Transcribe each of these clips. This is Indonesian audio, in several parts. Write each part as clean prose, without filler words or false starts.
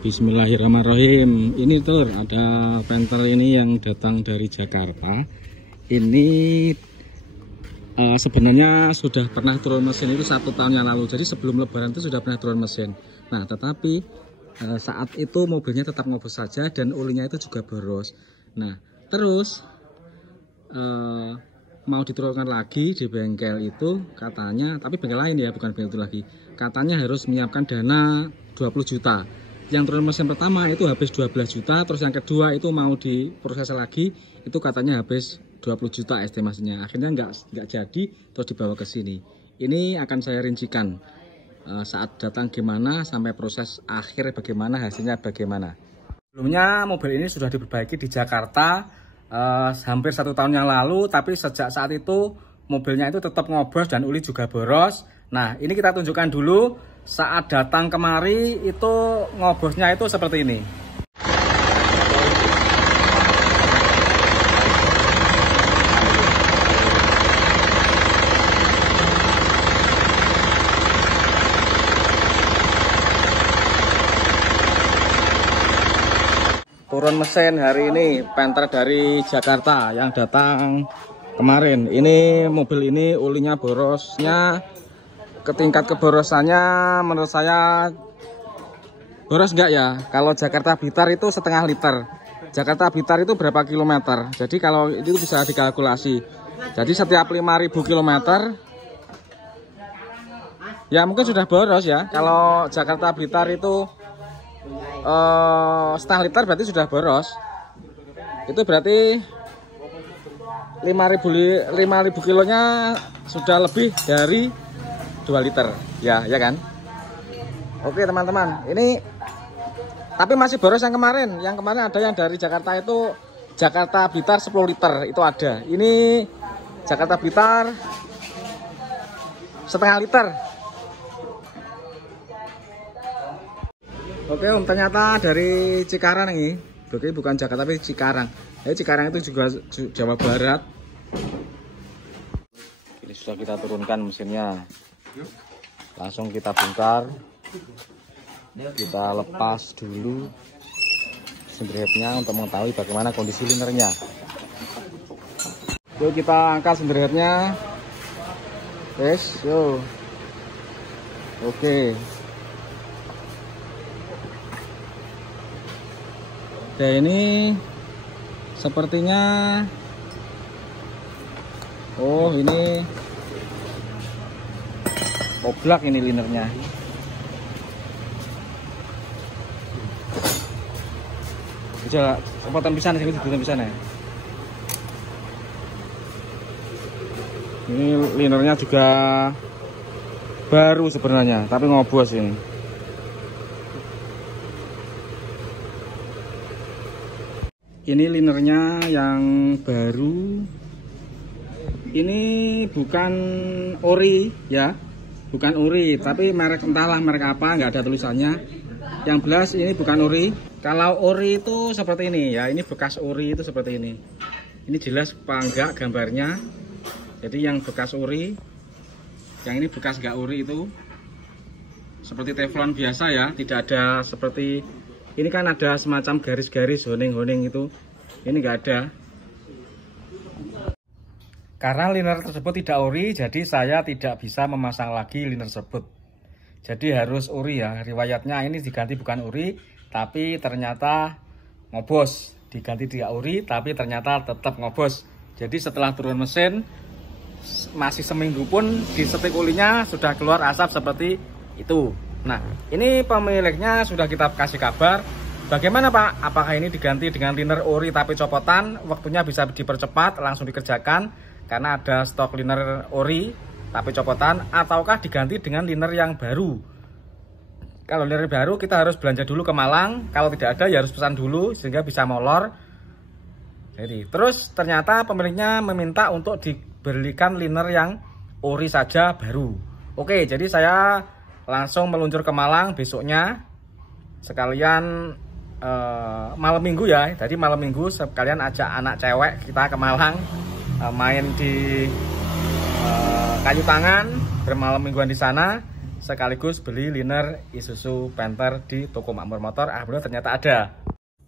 Bismillahirrahmanirrahim. Ini tuh ada pentel ini yang datang dari Jakarta. Ini sebenarnya sudah pernah turun mesin itu 1 tahun yang lalu. Jadi sebelum lebaran itu sudah pernah turun mesin. Nah tetapi saat itu mobilnya tetap ngobos saja dan olinya itu juga boros. Nah terus mau diturunkan lagi di bengkel itu katanya, tapi bengkel lain ya, bukan bengkel itu lagi. Katanya harus menyiapkan dana 20 juta. Yang turun mesin pertama itu habis 12 juta, terus yang kedua itu mau diproses lagi, itu katanya habis 20 juta estimasinya. Akhirnya nggak jadi, terus dibawa ke sini. Ini akan saya rincikan saat datang gimana, sampai proses akhir bagaimana, hasilnya bagaimana. Sebelumnya mobil ini sudah diperbaiki di Jakarta hampir 1 tahun yang lalu, tapi sejak saat itu mobilnya itu tetap ngobos dan oli juga boros. Nah ini kita tunjukkan dulu saat datang kemari itu ngobosnya itu seperti ini. Turun mesin hari ini Panther dari Jakarta yang datang kemarin. Ini mobil ini olinya borosnya ke tingkat keborosannya menurut saya boros enggak ya. Kalau Jakarta Blitar itu setengah liter. Jakarta Blitar itu berapa kilometer. Jadi kalau itu bisa dikalkulasi. Jadi setiap 5.000 kilometer ya mungkin sudah boros ya. Kalau Jakarta Blitar itu setengah liter berarti sudah boros. Itu berarti 5.000 kilonya sudah lebih dari 2 liter ya kan. Oke teman-teman, ini tapi masih boros yang kemarin. Yang kemarin ada yang dari Jakarta itu Jakarta Blitar 10 liter itu ada. Ini Jakarta Blitar setengah liter. Oke om, ternyata dari Cikarang ini. Oke, bukan Jakarta tapi Cikarang. Cikarang itu juga Jawa Barat. Ini sudah kita turunkan mesinnya. Langsung kita bongkar. Kita lepas dulu senderheadnya untuk mengetahui bagaimana kondisi linernya. Yuk kita angkat senderheadnya. Yes, yuk. Oke. Nah ini sepertinya, oh ini oblak ini linernya. Coba potong pisan sini, potong pisan ya. Ini linernya juga baru sebenarnya, tapi ngobos ini. Ini linernya yang baru. Ini bukan ori ya, bukan ori, tapi merek entahlah merek apa, nggak ada tulisannya. Yang jelas ini bukan ori. Kalau ori itu seperti ini ya, ini bekas ori itu seperti ini. Ini jelas apa enggak gambarnya. Jadi yang bekas ori, yang ini bekas nggak ori itu seperti teflon biasa ya, tidak ada seperti ini kan ada semacam garis-garis honing-honing itu. Ini nggak ada. Karena liner tersebut tidak ori, jadi saya tidak bisa memasang lagi liner tersebut. Jadi harus ori ya. Riwayatnya ini diganti bukan ori, tapi ternyata ngobos. Diganti tidak ori, tapi ternyata tetap ngobos. Jadi setelah turun mesin, masih seminggu pun di setik olinya sudah keluar asap seperti itu. Nah, ini pemiliknya sudah kita kasih kabar. Bagaimana Pak? Apakah ini diganti dengan liner ori tapi copotan? Waktunya bisa dipercepat, langsung dikerjakan karena ada stok liner ori tapi copotan, ataukah diganti dengan liner yang baru? Kalau liner baru kita harus belanja dulu ke Malang. Kalau tidak ada ya harus pesan dulu sehingga bisa molor. Jadi terus ternyata pemiliknya meminta untuk diberikan liner yang ori saja baru. Oke, jadi saya langsung meluncur ke Malang besoknya, sekalian malam minggu ya. Tadi malam minggu sekalian ajak anak cewek kita ke Malang, main di Kayu Tangan, bermalam mingguan di sana. sekaligus beli liner Isuzu Panther di toko Makmur Motor. Alhamdulillah ternyata ada.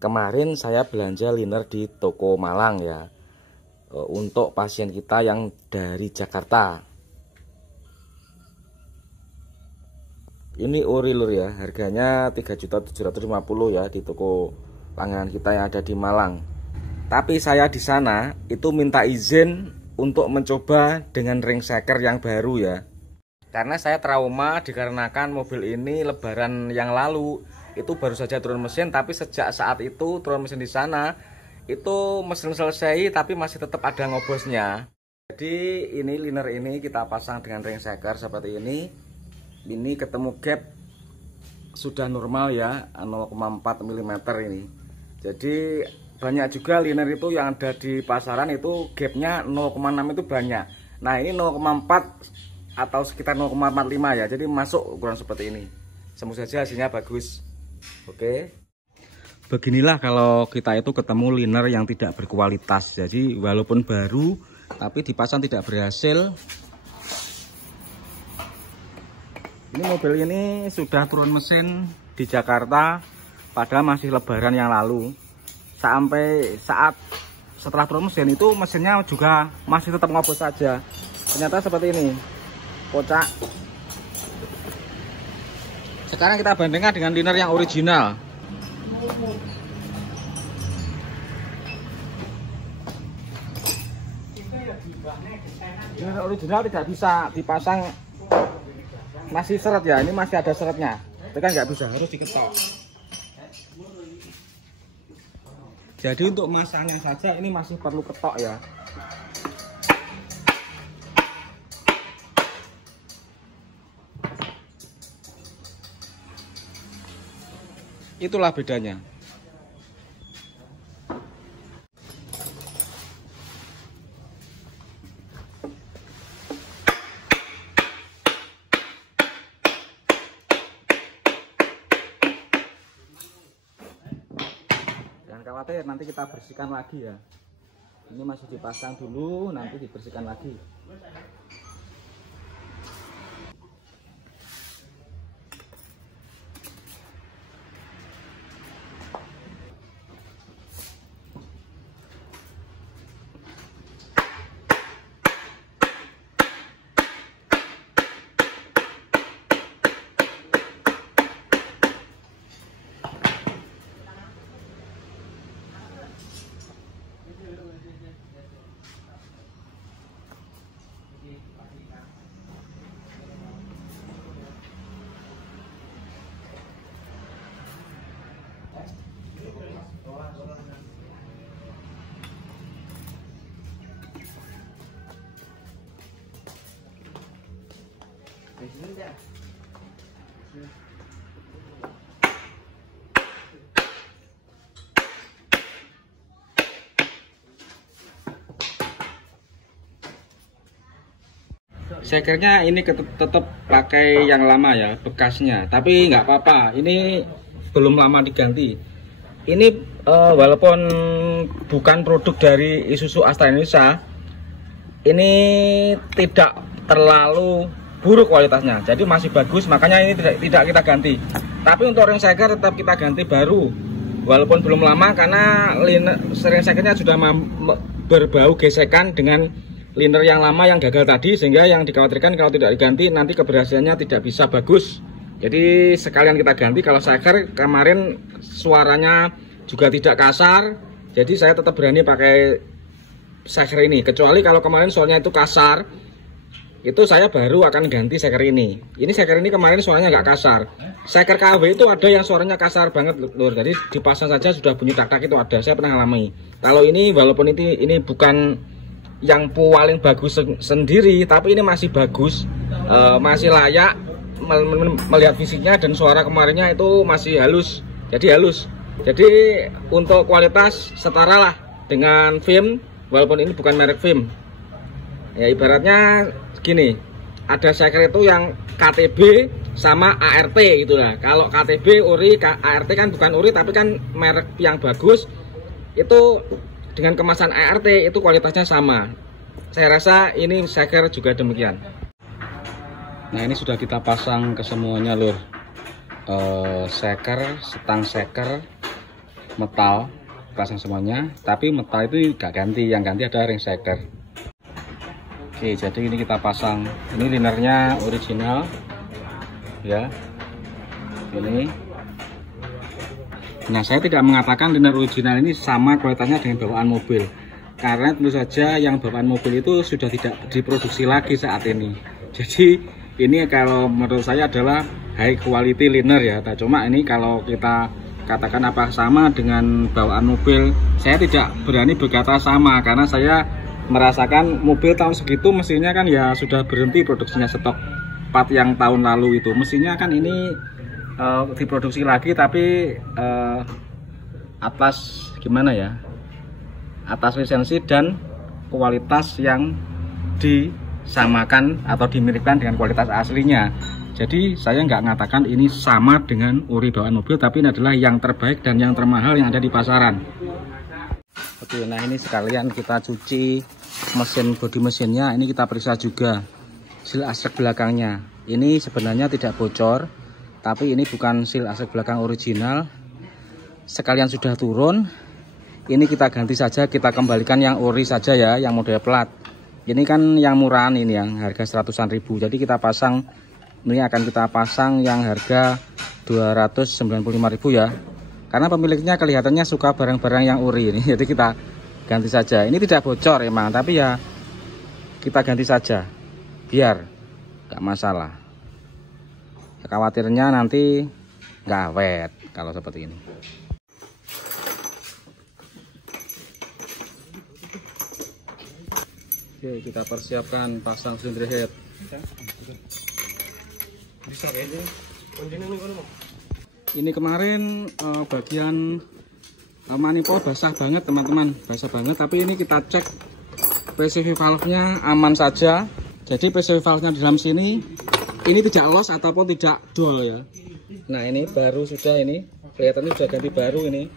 Kemarin saya belanja liner di toko Malang ya, untuk pasien kita yang dari Jakarta. Ini ori lur ya, harganya 3.750.000 ya di toko langganan kita yang ada di Malang. Tapi saya di sana itu minta izin untuk mencoba dengan ring shaker yang baru ya. Karena saya trauma dikarenakan mobil ini lebaran yang lalu itu baru saja turun mesin, tapi sejak saat itu turun mesin di sana itu mesin selesai tapi masih tetap ada ngobosnya. Jadi ini liner ini kita pasang dengan ring shaker seperti ini. Ini ketemu gap sudah normal ya, 0,4 mm ini. Jadi banyak juga liner itu yang ada di pasaran itu gapnya 0,6 itu banyak. Nah ini 0,4 atau sekitar 0,45 ya, jadi masuk ukuran seperti ini. Semoga saja hasilnya bagus. Oke. Beginilah kalau kita itu ketemu liner yang tidak berkualitas. Jadi walaupun baru tapi dipasang tidak berhasil. Ini mobil ini sudah turun mesin di Jakarta padahal masih lebaran yang lalu. Sampai saat setelah turun mesin itu mesinnya juga masih tetap ngobos saja. Ternyata seperti ini, kocak. Sekarang kita bandingkan dengan liner yang original. Liner original tidak bisa dipasang, masih seret ya, ini masih ada seretnya. Itu kan nggak bisa, harus diketok. Jadi untuk masangnya saja ini masih perlu ketok ya. Itulah bedanya. Jangan khawatir, nanti kita bersihkan lagi ya. Ini masih dipasang dulu, nanti dibersihkan lagi. Shakernya ini tetap pakai yang lama ya, bekasnya, tapi nggak apa-apa, ini belum lama diganti. Ini walaupun bukan produk dari Isuzu Astra Indonesia, ini tidak terlalu buruk kualitasnya, jadi masih bagus, makanya ini tidak kita ganti. Tapi untuk ring shaker tetap kita ganti baru, walaupun belum lama, karena ring shakernya sudah berbau gesekan dengan liner yang lama yang gagal tadi, sehingga yang dikhawatirkan kalau tidak diganti nanti keberhasilannya tidak bisa bagus. Jadi sekalian kita ganti. Kalau shaker kemarin suaranya juga tidak kasar, jadi saya tetap berani pakai shaker ini. Kecuali kalau kemarin suaranya itu kasar, itu saya baru akan ganti shaker ini. Ini shaker ini kemarin suaranya nggak kasar. Shaker KW itu ada yang suaranya kasar banget lur, jadi dipasang saja sudah bunyi tak-tak, itu ada, saya pernah alami. Kalau ini walaupun ini bukan yang paling bagus sendiri, tapi ini masih bagus, masih layak melihat fisiknya, dan suara kemarinnya itu masih halus, jadi halus. Jadi untuk kualitas setara lah dengan Vim, walaupun ini bukan merek Vim. Ya ibaratnya gini, ada shaker itu yang KTB sama ART gitu lah. Kalau KTB ori, ART kan bukan ori tapi kan merek yang bagus, itu dengan kemasan ART itu kualitasnya sama. Saya rasa ini shaker juga demikian. Nah ini sudah kita pasang ke semuanya lur. Seker, stang seker, metal pasang semuanya, tapi metal itu gak ganti, yang ganti ada ring seker. Oke, jadi ini kita pasang, ini linernya original ya, ini. Nah saya tidak mengatakan liner original ini sama kualitasnya dengan bawaan mobil, karena tentu saja yang bawaan mobil itu sudah tidak diproduksi lagi saat ini. Jadi ini kalau menurut saya adalah high quality liner ya. Nah, cuma ini kalau kita katakan apa sama dengan bawaan mobil, saya tidak berani berkata sama, karena saya merasakan mobil tahun segitu mesinnya kan ya sudah berhenti produksinya, stok part yang tahun lalu itu mesinnya kan ini diproduksi lagi, tapi atas gimana ya, atas lisensi dan kualitas yang disamakan atau dimiripkan dengan kualitas aslinya. Jadi saya nggak mengatakan ini sama dengan ori bawaan mobil, tapi ini adalah yang terbaik dan yang termahal yang ada di pasaran. Oke, nah ini sekalian kita cuci mesin, bodi mesinnya. Ini kita periksa juga seal aspek belakangnya. Ini sebenarnya tidak bocor, tapi ini bukan seal aspek belakang original. Sekalian sudah turun, ini kita ganti saja, kita kembalikan yang ori saja ya, yang model plat. Ini kan yang murahan, ini yang harga 100-an ribu. Jadi kita pasang, ini akan kita pasang yang harga 295.000 ya. Karena pemiliknya kelihatannya suka barang-barang yang ori ini. Jadi kita ganti saja. Ini tidak bocor emang, tapi ya kita ganti saja biar nggak masalah. Khawatirnya nanti nggak awet kalau seperti ini. Oke, kita persiapkan pasang silinder head. Ini kemarin bagian manifold basah banget teman-teman, basah banget. Tapi ini kita cek PCV valve-nya aman saja. Jadi PCV valve-nya di dalam sini ini tidak los ataupun tidak dol ya. Nah ini baru sudah, ini kelihatannya sudah ganti baru ini.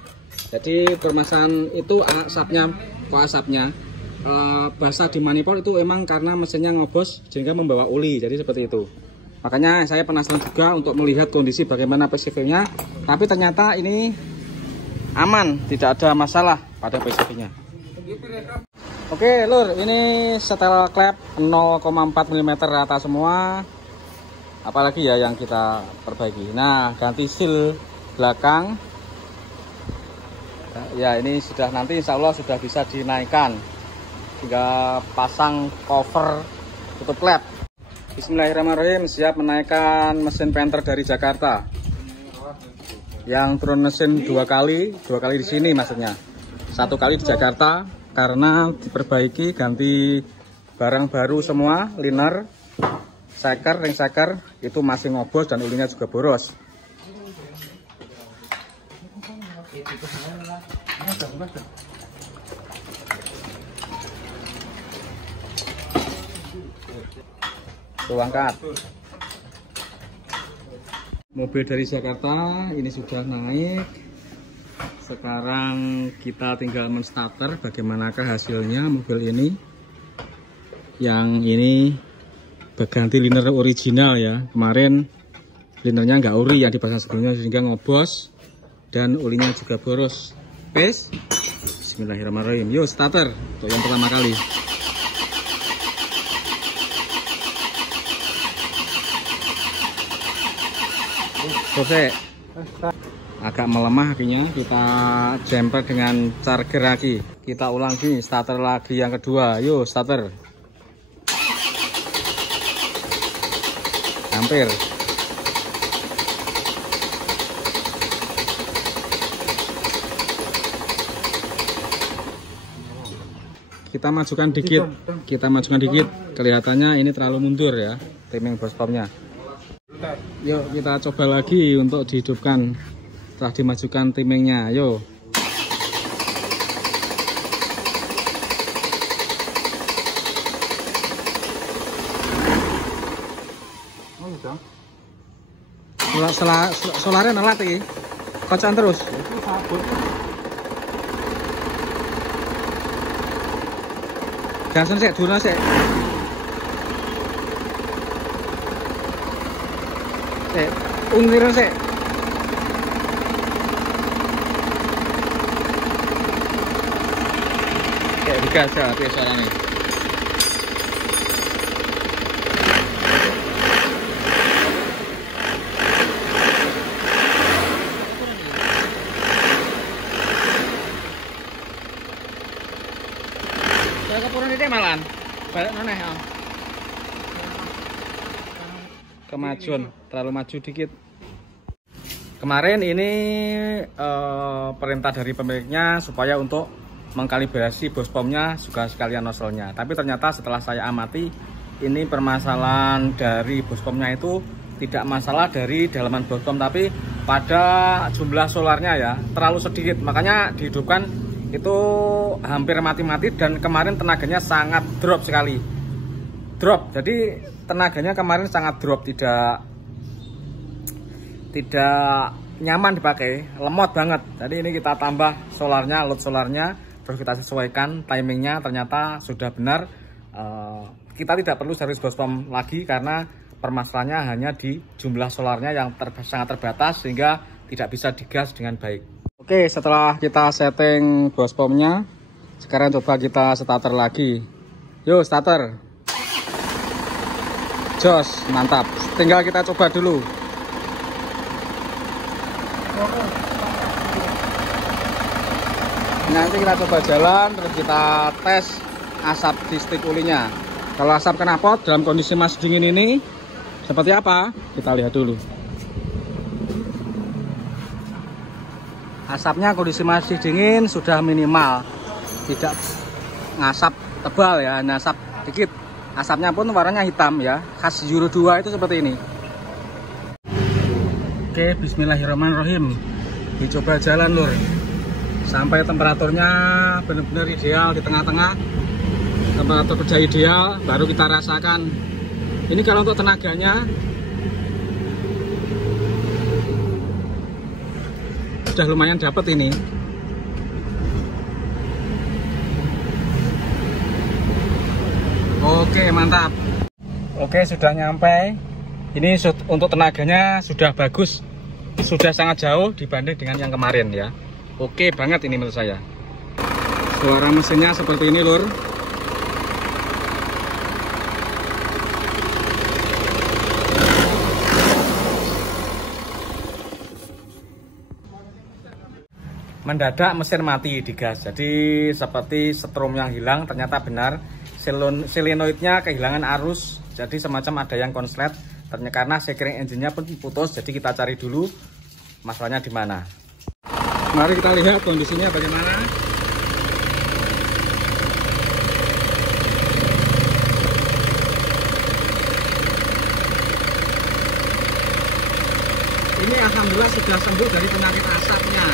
Jadi permasalahan itu asapnya, kok asapnya basah di manifold itu emang karena mesinnya ngobos sehingga membawa oli. Jadi seperti itu. Makanya saya penasaran juga untuk melihat kondisi bagaimana PCV-nya. Tapi ternyata ini aman, tidak ada masalah pada PCV-nya. Oke lur, ini setel klep 0,4 mm rata semua. Apalagi ya yang kita perbaiki. Nah, ganti seal belakang. Ya ini sudah, nanti insya Allah sudah bisa dinaikkan. Tinggal pasang cover tutup klep. Bismillahirrahmanirrahim, siap menaikkan mesin Panther dari Jakarta. Yang turun mesin dua kali di sini maksudnya. 1 kali di Jakarta karena diperbaiki, ganti barang baru semua, liner, seker, ring seker itu masih ngobos dan ulinya juga boros. Tuh, angkat. Mobil dari Jakarta ini sudah naik. Sekarang kita tinggal menstarter. Bagaimanakah hasilnya mobil ini? Yang ini berganti liner original ya. Kemarin linernya nggak ori yang dipasang sebelumnya sehingga ngobos dan ulinya juga boros. Pes. Bismillahirrahmanirrahim. Yuk starter untuk yang pertama kali. Selesai. Agak melemah akhirnya, kita jumper dengan charger lagi. Kita ulang gini, starter lagi yang kedua. Yuk starter. Hampir. Kita majukan dikit. Kelihatannya ini terlalu mundur ya, timing bospomnya. Yuk kita coba lagi untuk dihidupkan setelah dimajukan timingnya. Yuk. Solarnya nelat ini. Kocan terus. Gasen sik, dulu sik. Untir sih. Kayak digas ya, tapi suaranya. Saya kepurun ini malan. Balik noneh ya. Kemajuan, terlalu maju dikit. Kemarin ini perintah dari pemiliknya supaya untuk mengkalibrasi bospomnya juga sekalian nozzle-nya. Tapi ternyata setelah saya amati, ini permasalahan dari bospomnya itu tidak masalah dari dalaman bospom, tapi pada jumlah solarnya ya terlalu sedikit. Makanya dihidupkan itu hampir mati-mati dan kemarin tenaganya sangat drop sekali. Drop, jadi tenaganya kemarin sangat drop, tidak nyaman dipakai, lemot banget. Jadi ini kita tambah solarnya, load solarnya, terus kita sesuaikan timingnya, ternyata sudah benar. Kita tidak perlu servis bospom lagi karena permasalahannya hanya di jumlah solarnya yang sangat terbatas sehingga tidak bisa digas dengan baik. Oke, setelah kita setting bospomnya, sekarang coba kita starter lagi. Yuk starter. Jos, mantap. Tinggal kita coba dulu. Nanti kita coba jalan, terus kita tes asap di stik ulinya. Kalau asap knalpot dalam kondisi masih dingin ini seperti apa? Kita lihat dulu. Asapnya kondisi masih dingin sudah minimal, tidak ngasap tebal ya, hanya asap dikit. Asapnya pun warnanya hitam ya, khas Euro 2 itu seperti ini. Oke, bismillahirrahmanirrahim. Dicoba jalan lur, sampai temperaturnya benar-benar ideal di tengah-tengah, temperatur kerja ideal, baru kita rasakan. Ini kalau untuk tenaganya sudah lumayan dapat ini. Oke, mantap. Oke, sudah nyampe. Ini untuk tenaganya sudah bagus, sudah sangat jauh dibanding dengan yang kemarin ya. Oke banget ini menurut saya. Suara mesinnya seperti ini lur. Mendadak mesin mati di gas. Jadi seperti setrum yang hilang, ternyata benar solenoidnya kehilangan arus. Jadi semacam ada yang konslet. Ternyata karena sekring engine-nya pun putus. Jadi kita cari dulu masalahnya di mana. Mari kita lihat kondisinya bagaimana. Ini alhamdulillah sudah sembuh dari penyakit asapnya.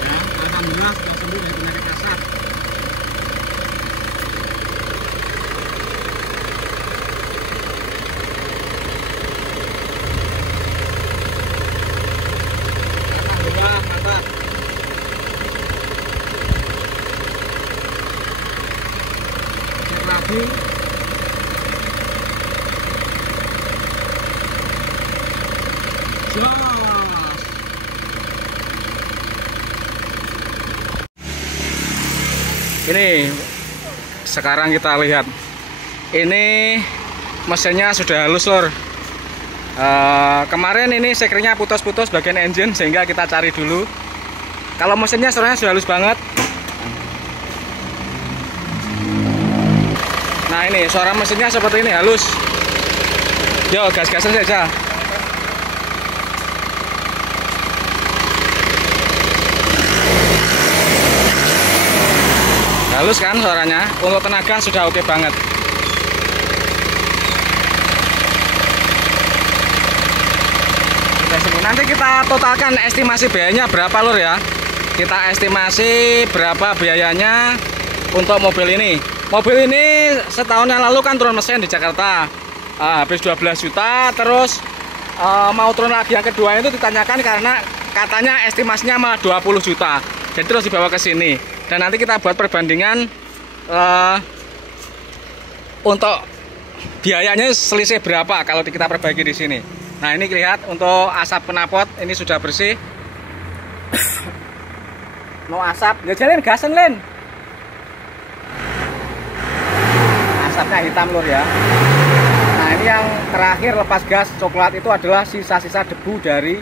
Ya, alhamdulillah sudah sembuh dari penyakit asap. Ini sekarang kita lihat, ini mesinnya sudah halus lor. Kemarin ini sekringnya putus-putus bagian engine sehingga kita cari dulu. Kalau mesinnya suaranya sudah halus banget. Nah ini suara mesinnya seperti ini, halus. Yo gas-gasan saja. Halus kan suaranya, untuk tenaga sudah oke banget. Nanti kita totalkan estimasi biayanya berapa lur ya. Kita estimasi berapa biayanya untuk mobil ini. Mobil ini setahun yang lalu kan turun mesin di Jakarta, habis 12 juta. Terus mau turun lagi yang kedua itu ditanyakan karena katanya estimasinya malah 20 juta. Jadi terus dibawa ke sini. Dan nanti kita buat perbandingan untuk biayanya selisih berapa kalau kita perbaiki di sini. Nah, ini lihat untuk asap knalpot ini sudah bersih. No asap, ya jalan gasen Len. Asapnya hitam lur ya. Nah, ini yang terakhir lepas gas coklat itu adalah sisa-sisa debu dari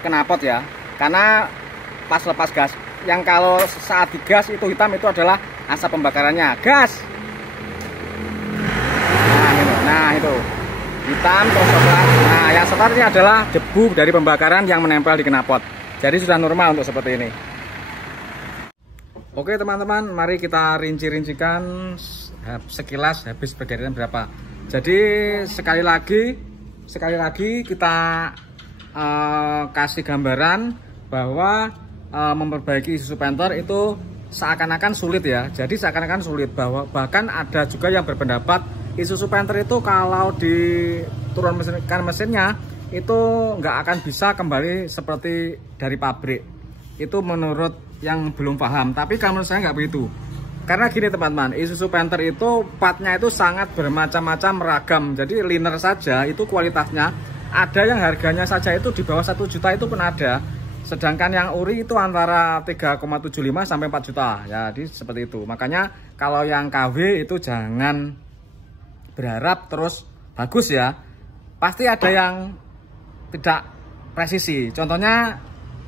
knalpot ya. Karena pas lepas gas, yang kalau saat digas itu hitam itu adalah asap pembakarannya. Gas. Nah itu hitam terus coklat. Nah, yang coklat ini adalah debu dari pembakaran yang menempel di knalpot. Jadi sudah normal untuk seperti ini. Oke teman-teman, mari kita rinci-rincikan sekilas habis pergantian berapa. Jadi sekali lagi kita kasih gambaran bahwa memperbaiki Isuzu Panther itu seakan-akan sulit ya. Jadi seakan-akan sulit, bahwa bahkan ada juga yang berpendapat Isuzu Panther itu kalau diturunkan mesinnya itu nggak akan bisa kembali seperti dari pabrik. Itu menurut yang belum paham, tapi kalau menurut saya nggak begitu. Karena gini teman-teman, Isuzu Panther itu partnya itu sangat bermacam-macam, meragam. Jadi liner saja itu kualitasnya ada yang harganya saja itu di bawah 1 juta itu pun ada. Sedangkan yang ori itu antara 3,75 sampai 4 juta. Jadi seperti itu. Makanya kalau yang KW itu jangan berharap terus bagus ya. Pasti ada yang tidak presisi. Contohnya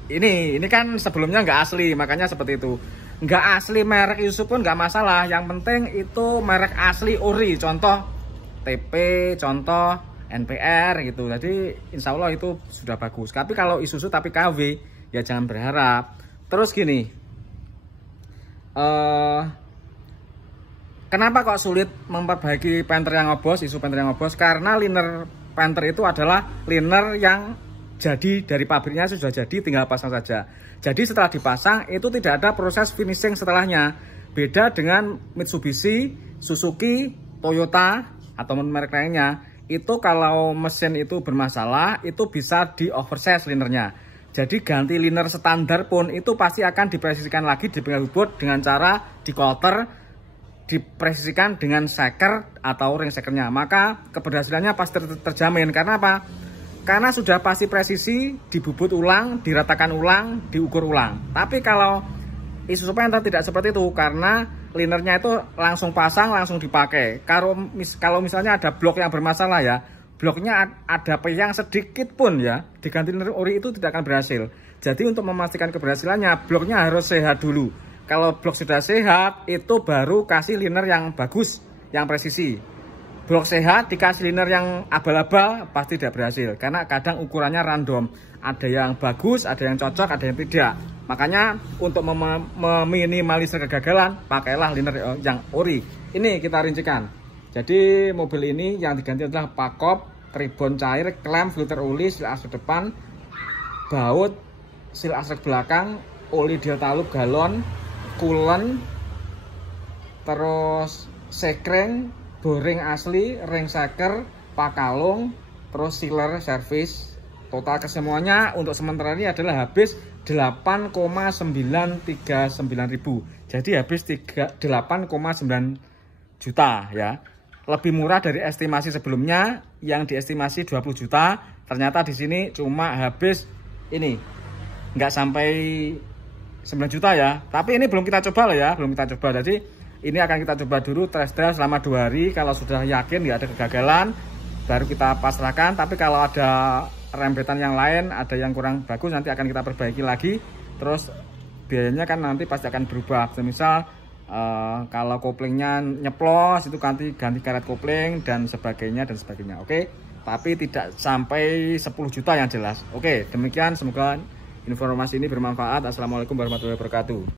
ini kan sebelumnya nggak asli, makanya seperti itu. Nggak asli merek Isuzu pun nggak masalah. Yang penting itu merek asli ori. Contoh TP, contoh NPR gitu. Jadi insya Allah itu sudah bagus. Tapi kalau Isuzu tapi KW ya jangan berharap. Terus gini, kenapa kok sulit memperbaiki Panther yang ngobos, Isuzu Panther yang ngobos? Karena liner Panther itu adalah liner yang jadi dari pabriknya sudah jadi, tinggal pasang saja. Jadi setelah dipasang itu tidak ada proses finishing setelahnya. Beda dengan Mitsubishi, Suzuki, Toyota atau merek lainnya. Itu kalau mesin itu bermasalah itu bisa di oversize linernya. Jadi ganti liner standar pun itu pasti akan dipresisikan lagi di pinggir bobot dengan cara di coulter, dipresisikan dengan shaker atau ring shakernya. Maka keberhasilannya pasti terjamin. Karena apa? Karena sudah pasti presisi, dibubut ulang, diratakan ulang, diukur ulang. Tapi kalau Isuzu Panther tidak seperti itu, karena linernya itu langsung pasang, langsung dipakai. Kalau misalnya ada blok yang bermasalah ya, bloknya ada peyang sedikit pun ya, diganti liner ori itu tidak akan berhasil. Jadi untuk memastikan keberhasilannya, bloknya harus sehat dulu. Kalau blok sudah sehat, itu baru kasih liner yang bagus, yang presisi. Blok sehat dikasih liner yang abal-abal pasti tidak berhasil. Karena kadang ukurannya random. Ada yang bagus, ada yang cocok, ada yang tidak. Makanya untuk meminimalisir kegagalan, pakailah liner yang ori. Ini kita rincikan. Jadi mobil ini yang diganti adalah pakop, tribon cair, klem, filter oli, sil aspek depan, baut, sil aspek belakang, oli delta loop galon, coolant, terus sekring, boring asli, ring shaker, pakalung, terus sealer service. Total kesemuanya untuk sementara ini adalah habis 8,939 ribu. Jadi habis 8,9 juta ya. Lebih murah dari estimasi sebelumnya yang diestimasi 20 juta. Ternyata di sini cuma habis ini nggak sampai 9 juta ya. Tapi ini belum kita coba loh ya, belum kita coba. Jadi ini akan kita coba dulu test drive selama 2 hari. Kalau sudah yakin nggak ada kegagalan, baru kita pasrahkan. Tapi kalau ada rembetan yang lain, ada yang kurang bagus, nanti akan kita perbaiki lagi. Terus biayanya kan nanti pasti akan berubah. Misal kalau koplingnya nyeplos itu ganti karet kopling dan sebagainya. Oke, tapi tidak sampai 10 juta yang jelas. Oke, demikian, semoga informasi ini bermanfaat. Assalamualaikum warahmatullahi wabarakatuh.